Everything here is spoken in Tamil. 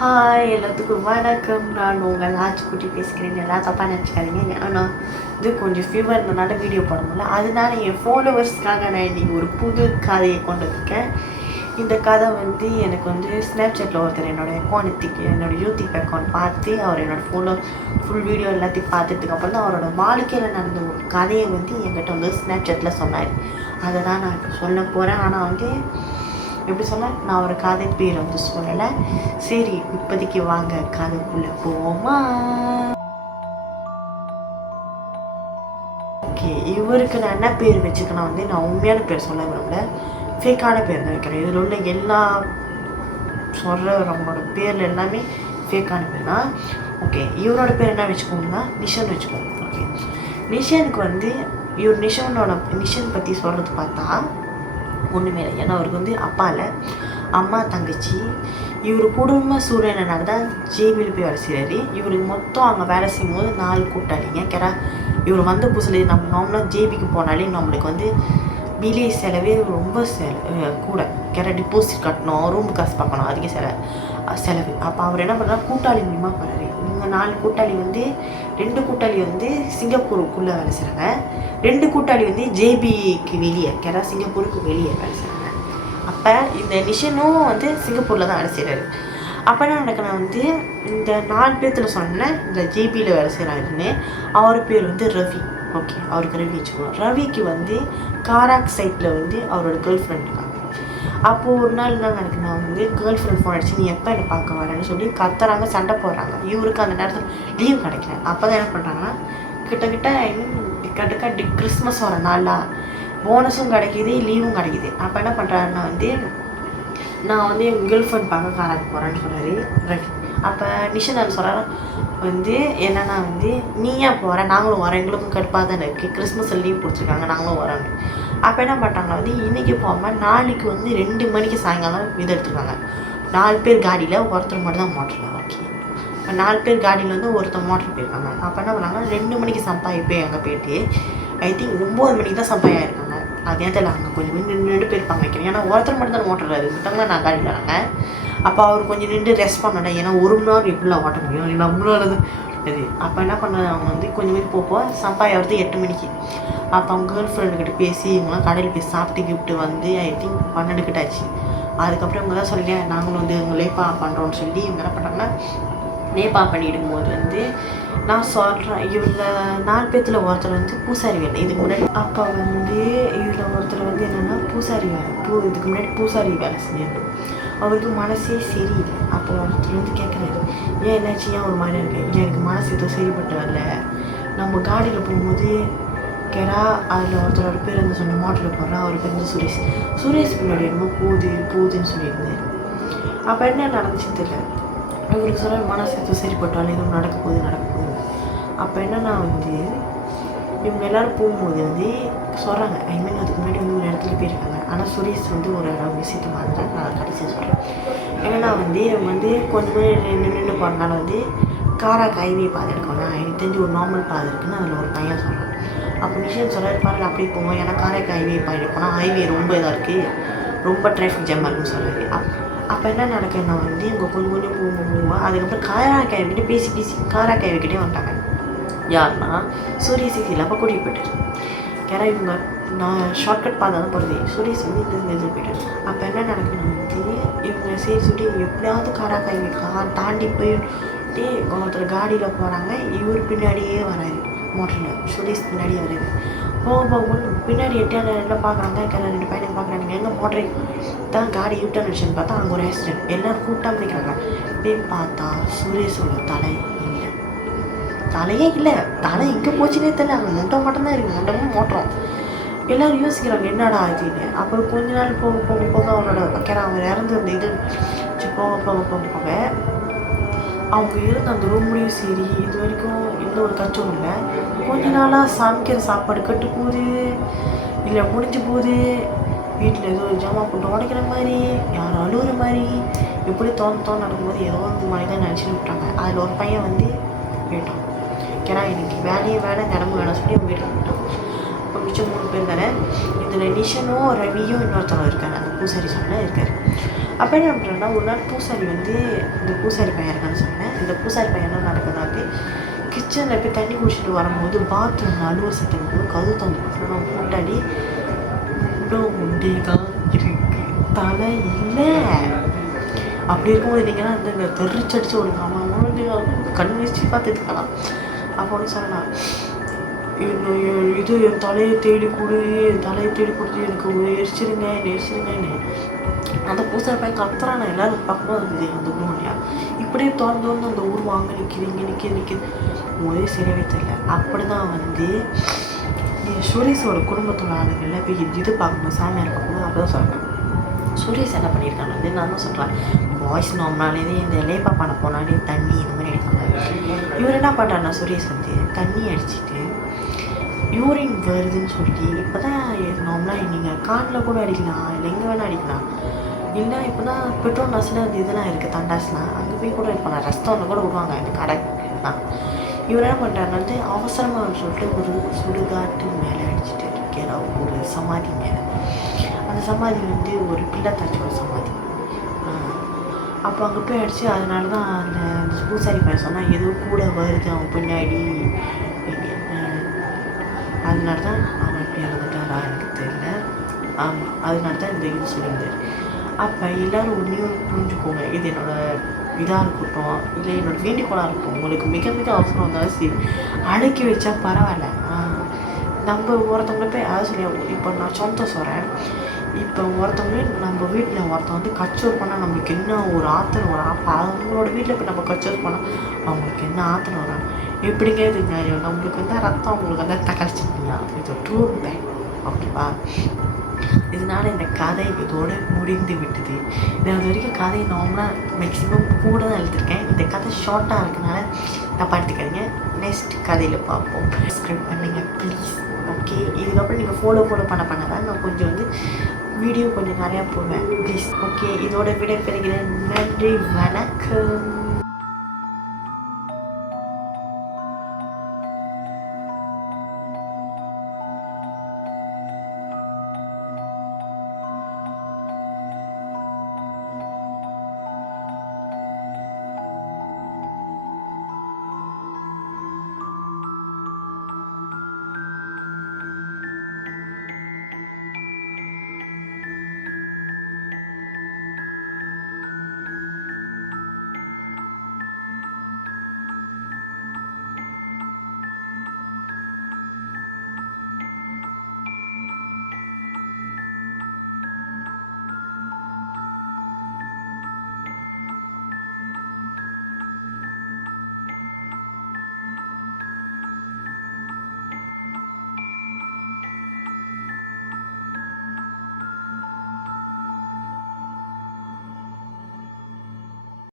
ஹாய் எல்லாத்துக்கும் வணக்கம். நான் உங்கள் ஆச்சுக்குட்டி பேசுகிறேன். எல்லாம் தப்பாக நினச்சிக்காதீங்க. ஆனால் இது கொஞ்சம் ஃபீவர் இருந்தனால வீடியோ போட முடியல. அதனால என் ஃபாலோவர்ஸ்க்காக நான் இன்றைக்கி ஒரு புது கதையை கொண்டு வந்திருக்கேன். இந்த கதை எனக்கு ஸ்னாப்சாட்டில் ஒருத்தர் என்னோடய யூடியூப் அக்கௌண்ட் பார்த்து அவர் என்னோடய ஃபுல் வீடியோ எல்லாத்தையும் பார்த்ததுக்கப்புறம் தான் அவரோட வாழ்க்கையில் நடந்த ஒரு கதையை என்கிட்ட ஸ்னாப்சாட்டில் சொன்னார். அதை தான் நான் இப்போ சொல்ல போகிறேன். ஆனால் எப்படி சொல்ல, நான் ஒரு கதை பேர் சொல்லலை. சரி, இப்போதைக்கு வாங்க கதைக்குள்ளே போவோமா. ஓகே, இவருக்கு நான் என்ன பேர் வச்சுக்கணும் நான் உண்மையான பேர் சொல்ல விரும்பல, ஃபேக்கான பேர் தான் வைக்கிறேன். இதில் உள்ள எல்லா சொல்கிறவங்களோட பேரில் எல்லாமே ஃபேக்கான பேர் தான். ஓகே, இவரோட பேர் என்ன வச்சுக்கோங்கன்னா நிஷன் வச்சுக்கோங்க. ஓகே, நிஷனுக்கு இவர் நிஷன் பற்றி சொல்கிறது பார்த்தா ஒன்றுமே இல்லை. ஏன்னா அவருக்கு அப்பா இல்லை, அம்மா, தங்கச்சி. இவர் குடும்ப சூழ்நிலைனால தான் ஜேபியில் போய் வேலை செய்கிறாரு. இவருக்கு மொத்தம் அங்கே வேலை செய்யும்போது 4 கூட்டாளிங்க. இவர் வந்த புதுசில் நம்ம நார்மலாக ஜேபிக்கு போனாலே நம்மளுக்கு பிலே செலவே ரொம்ப கூட. டிபாசிட் கட்டணும், ரூம் காசு பார்க்கணும், அதிக செலவு. அப்போ அவர் என்ன பண்ணுறாரு, கூட்டாளி மூலியமாக போகிறாரு. இவங்க 4 கூட்டாளி 2 கூட்டாளி சிங்கப்பூருக்குள்ளே வேலை செய்கிறாங்க. 2 கூட்டாளி ஜேபிக்கு வெளியே சிங்கப்பூருக்கு வெளியே வேலை செய்கிறாங்க. அப்போ இந்த நிஷனும் சிங்கப்பூரில் தான் வேலை செய்கிறாரு. அப்போ என்ன நடக்குன்னா இந்த 4 பேர்த்தில் சொன்னேன் இந்த ஜேபியில் வேலை செய்கிறாருன்னு. அவர் பேர் ரவி. ஓகே, அவருக்கு ரவி வச்சுக்கோங்க. ரவிக்கு காராக் சைட்டில் அவரோட கேர்ள் ஃப்ரெண்ட் இருக்காங்க. அப்போது ஒரு நாள் என்ன நடக்குன்னா கேர்ள் ஃப்ரெண்ட் ஃபோன் அடிச்சு, நீ எப்போ என்னை பார்க்க வரேன்னு சொல்லி கத்துறாங்க, சண்டை போடுறாங்க. இவருக்கு அந்த நேரத்தில் லீவ் கிடைக்கல. அப்போ தான் என்ன பண்ணுறாங்கன்னா, கிட்டத்தட்ட கிறிஸ்மஸ் வர நாளாக போனஸும் கிடைக்கிது, லீவும் கிடைக்கிது. அப்போ என்ன பண்ணுறாருன்னா நான் என் கேர்ள் ஃப்ரெண்ட் பார்க்க காராக்கு போகிறேன்னு சொல்கிறாரு ரவி. அப்போ நிஷன் அது சொல்கிறாரு என்னென்னா நீ ஏன் போகிற, நாங்களும் வரோம், எங்களுக்கும் கடுப்பாக தானே இருக்குது, கிறிஸ்மஸில் லீவ் கொடுத்துருக்காங்க, நாங்களும் வரோன்னு. அப்போ என்ன பண்ணுறாங்க இன்றைக்கி போகாமல் நாளைக்கு 2 மணிக்கு சாயங்காலம் இது எடுத்துருக்காங்க. 4 பேர் காடியில், ஒருத்தர் மட்டும் தான் மோட்டரில். ஓகே, இப்போ 4 பேர் காடியில் ஒருத்தர் மோட்டர் போயிருக்காங்க. அப்போ என்ன பண்ணாங்க, 2 மணிக்கு சம்பாய் போய் அங்கே போயிட்டு ஐ திங்க் 9 மணிக்கு தான் சம்பாயாக இருக்காங்க. அதே தெரியல, அங்கே கொஞ்சம் நின்று போயிருப்பாங்க வைக்கிறேன். ஏன்னா ஒருத்தர் மட்டும் தான் மோட்டர் இருக்காங்க, நான் காடியில் வராங்க. அப்போ அவர் கொஞ்சம் நின்று ரெஸ்ட் பண்ணல. ஏன்னா 1 மணி நேரம் எப்படிலாம் ஓட்ட முடியும், நம்மளால இது. அப்போ என்ன பண்ணாங்க, அவங்க கொஞ்சம் பேர் சம்பாய் வருது 8 மணிக்கு. அப்போ அவங்க கேர்ள் ஃப்ரெண்டுக்கிட்ட பேசி இவங்களாம் கடையில் போய் சாப்பிட்டு கிஃப்ட்டு ஐ திங்க் 12 கிட்ட ஆச்சு. அதுக்கப்புறம் இவங்க தான் சொல்லியா நாங்களும் இவங்க லேப்பா பண்ணுறோன்னு சொல்லி இவங்க என்ன பண்ணுறாங்கன்னா, லேப்பா பண்ணிடும் போது நான் சொல்கிறேன், இவங்க 4 பேர்த்தில் ஒருத்தர் பூசாரி வேலை. இதுக்கு முன்னாடி அப்போ இதில் ஒருத்தர் என்னென்னா பூசாரி வேலை, இதுக்கு முன்னாடி பூசாரி வேலை செஞ்சிருந்தோம். அவருக்கு மனசே சரியில்லை. அப்போ ஒருத்தர் கேட்குறாரு, ஏன் என்னாச்சு, ஏன் ஒரு மாதிரி இருக்கு. இல்லை, எனக்கு மனசு எதுவும் சரிப்பட்டு வரல. நம்ம காடியில் போகும்போது அதில் ஒருத்தரோட பேர் சொன்ன மோட்டரில் போடுறா, அவர் பேர் சுரேஷ் பின்னாடி என்னமோ போகுதுன்னு சொல்லியிருந்தேன். அப்போ என்ன நடந்துச்சுன்னு தெரியல. இவருக்கு சொல்ல மனசு எதுவும் சரிப்பட்டு வரல, எதுவும் நடக்க போகுது. அப்போ என்னன்னா இவங்க எல்லோரும் போகும்போது சொல்கிறாங்க, அதுக்கு முன்னாடி ஒரு இடத்துல போயிருக்காங்க. ஆனால் சுரேஷ் ஒரு விஷயத்தை மாதிரி நான் கடைசியாக சொல்கிறேன். ஏன்னா இவங்க கொஞ்சம் நின்று போகிறனால காராக்கு ஹைவே பாதை இருக்கணும். எனக்கு தெரிஞ்சு ஒரு நார்மல் பாதை இருக்குன்னு அதில் ஒரு பையன் சொல்கிறான். அப்போ நிஷன் சொல்கிறாரு, பாருங்க அப்படியே போவோம், ஏன்னா காராக்கு ஹைவே பாதை போனால் ஹைவே ரொம்ப இதாக இருக்குது, ரொம்ப டிராஃபிக் ஜாம் இருக்குன்னு சொல்கிறாரு. அப்போ என்ன நடக்குன்னா இவங்க கொஞ்சம் போவோம். அதுக்கப்புறம் காராக்கு ஹைவேக்கிட்டே பேசி காராக்கு ஹைவேக்கிட்டே வந்துட்டாங்க. யாருன்னா சூரியசிசியில் அப்போ கூட்டிகிட்டு போய்ட்டாரு. இவங்க நான் ஷார்ட்கட் பார்த்தா தான் போகிறது. சுரேஷ் இந்த போய்ட்டாரு. அப்போ என்ன நடக்குதுன்னா இவங்க சொல்லி எப்படியாவது காராக்கு ஹைவே தாண்டி போயிட்டு ஒருத்தர் காடியில் போகிறாங்க. இவர் பின்னாடியே வராரு, மோட்டரில் சுரேஷ் பின்னாடியே வராரு. போகும்போது பின்னாடி எல்லாம் பார்க்குறாங்க. 2 பையனை பார்க்குறாங்க. எங்கே மோட்டரை தான் காடி யூட்டர்ன் அடிச்சுன்னு பார்த்தா அங்கே ஒரு ஆக்சிடென்ட். எல்லோரும் கூப்பிட்டா பிடிக்கிறாங்க. அப்படின்னு பார்த்தா சுரேஷோட தலையே இல்லை. தலை எங்கே போச்சுன்னே தெரியல. அங்கே முட்டை மட்டும்தான் இருக்குது, முட்டமும் மோட்டுறோம். எல்லோரும் யோசிக்கிறாங்க என்னடா ஆச்சுன்னு. அப்புறம் கொஞ்ச நாள் போக அவரோட அவர் இறந்து அந்த இது போக அவங்க இருந்த அந்த ரூம்லேயும் சரி, இது வரைக்கும் எந்த ஒரு கஷ்டமும் இல்லை. கொஞ்ச நாளாக சமைக்கிற சாப்பாடு கட்டு போகுது, இல்லை முடிஞ்சு போகுது. வீட்டில் ஏதோ ஒரு ஜாமான் போட்டு உடைக்கிற மாதிரி, யாரும் அழுகுற மாதிரி, எப்படி தோணு நடக்கும்போது ஏதோ ஒரு மாதிரி தான் நினச்சிட்டு விட்டாங்க. அதில் ஒரு பையன் போயிட்டான். எனக்கு வேலை தினமும் வேணும் சொல்லி அவங்க வீட்டில் போயிட்டான். இப்போ மிச்சம் 3 பேர் தானே. இதில் நிஷனும் ரவியும் இன்னொருத்தவங்க இருக்காரு, அந்த பூசாரி சொன்ன இருக்கார். அப்போ என்ன பண்ணுறேன்னா ஒரு நாள் பூசாரி வந்து இந்த பூசாரி பையன் இருக்கான்னு சொன்னேன். இந்த பூசாரி பையன் என்ன நடக்குதாட்டு கிச்சனில் போய் தண்ணி குடிச்சிட்டு வரும்போது பாத்ரூம் அலுவல் சத்தம் போது கதவு தந்து கொடுத்துட்டு நான் கூட்டாடி உண்டிதான் இருக்கு தலை இல்லை. அப்படி இருக்கும்போது நீங்கன்னா இந்த தெரிச்சடிச்சு விடுங்க அவன் கண் வச்சு பார்த்துட்டுக்கலாம். அப்போ ஒன்று சொல்லலாம் இது என் தலையை தேடி கொடுத்து எனக்கு எரிச்சிருங்கன்னு அந்த பூசாரி பையன் கத்துறான். நான் எல்லோரும் பார்க்கும்போது இருந்தது அந்த ஊர் இல்லையா இப்படியே திறந்து அந்த ஊர் வாங்க நிற்கிது ஒரே சரியாகவே தெரியல. அப்படி தான் வந்து சுரேஷோட குடும்பத்தோட ஆளுங்களில் போய் இது பார்க்கணும் சாமியார் பார்க்கணும். அப்போ தான் சொல்கிறேன் சுரேஷ் என்ன பண்ணியிருக்காங்க வந்து நான் தான் சொல்கிறேன் வாய்ஸ் நார்மலாலே இந்த லேப்பா பண்ண போனாலே தண்ணி இந்த மாதிரி அடிப்பாங்க. இவர் என்ன பண்ணுறாருன்னா சுரேஷ் வந்து தண்ணி அடிச்சுட்டு யூரின் வருதுன்னு சொல்லி இப்போ தான் நார்மலாக நீங்கள் காட்டில் கூட அடிக்கலாம் இல்லை எங்கே வேணால் அடிக்கலாம் இல்லை இப்போ தான் பெட்ரோல் நர்ஸ்லாம் அந்த இதெல்லாம் இருக்குது தண்டாஸ்லாம் அங்கே போய் கூட இது பண்ணலாம் ரெஸ்டாரண்ட் கூட விடுவாங்க இந்த கடை தான். இவர் என்ன பண்ணுறாருன்னா வந்து அவசரமாக சொல்லிட்டு ஒரு சுடுகாட்டு மேலே அடிச்சுட்டு இருக்கிற ஒரு சமாதி மேலே அந்த சமாதி வந்து ஒரு பிள்ளைத்தாச்சியோட சமாதி. அப்போ அங்கே போய் அடித்து அதனால தான் அந்த பூசாரி பையன் சொன்னால் ஏதோ கூட வருது அவன் பின்னாடி அதனால தான் அவன் எப்படி இறந்துட்டாரா எனக்கு தெரியல. ஆமாம் அதனால தான் இந்த இது சொல்லியிருந்தார். அப்போ எல்லோரும் ஒன்றையும் புரிஞ்சுக்கோங்க இது என்னோடய இதாக இருக்கட்டும் இல்லை என்னோடய வேண்டிக்கோளாக இருக்கட்டும் உங்களுக்கு மிக மிக அவசரம் இருந்தாலும் சரி அடக்கி வச்சா பரவாயில்ல. நம்ம ஒருத்தவங்களை போய் அதை சொல்லி இப்போ நான் சொந்தம் சொல்கிறேன். இப்போ ஒருத்தவங்க நம்ம வீட்டில் ஒருத்தன் வந்து கச்சோர் பண்ணால் நம்மளுக்கு என்ன ஒரு ஆத்திரம் வரும். அப்போ அவங்களோட வீட்டில் இப்போ நம்ம கச்சோர் பண்ணால் அவங்களுக்கு என்ன ஆத்திரம் வரும். எப்படிங்க இது நியாயம்? நம்மளுக்கு வந்து ரத்தம் அவங்களுக்கு வந்து தகச்சிட்டிங்களா இது ட்ரூ பேக் ஓகேவா. இதனால் இந்த கதை இதோடு முடிந்து விட்டது. இது அது வரைக்கும் கதை நார்மலாக மேக்ஸிமம் கூட தான் எழுதியிருக்கேன். இந்த கதை ஷார்ட்டாக இருக்கனால நான் பார்த்துக்காதீங்க. நெக்ஸ்ட் கதையில் பார்ப்போம். சப்ஸ்கிரைப் பண்ணுங்கள் ப்ளீஸ். ஓகே இதுக்கப்புறம் நீங்கள் ஃபாலோ பண்ண தான் நான் கொஞ்சம் வந்து வீடியோ கொஞ்சம் நிறையா போடுவேன் ப்ளீஸ். ஓகே இதோட விட பெறுகிறேன். நன்றி வணக்கம்.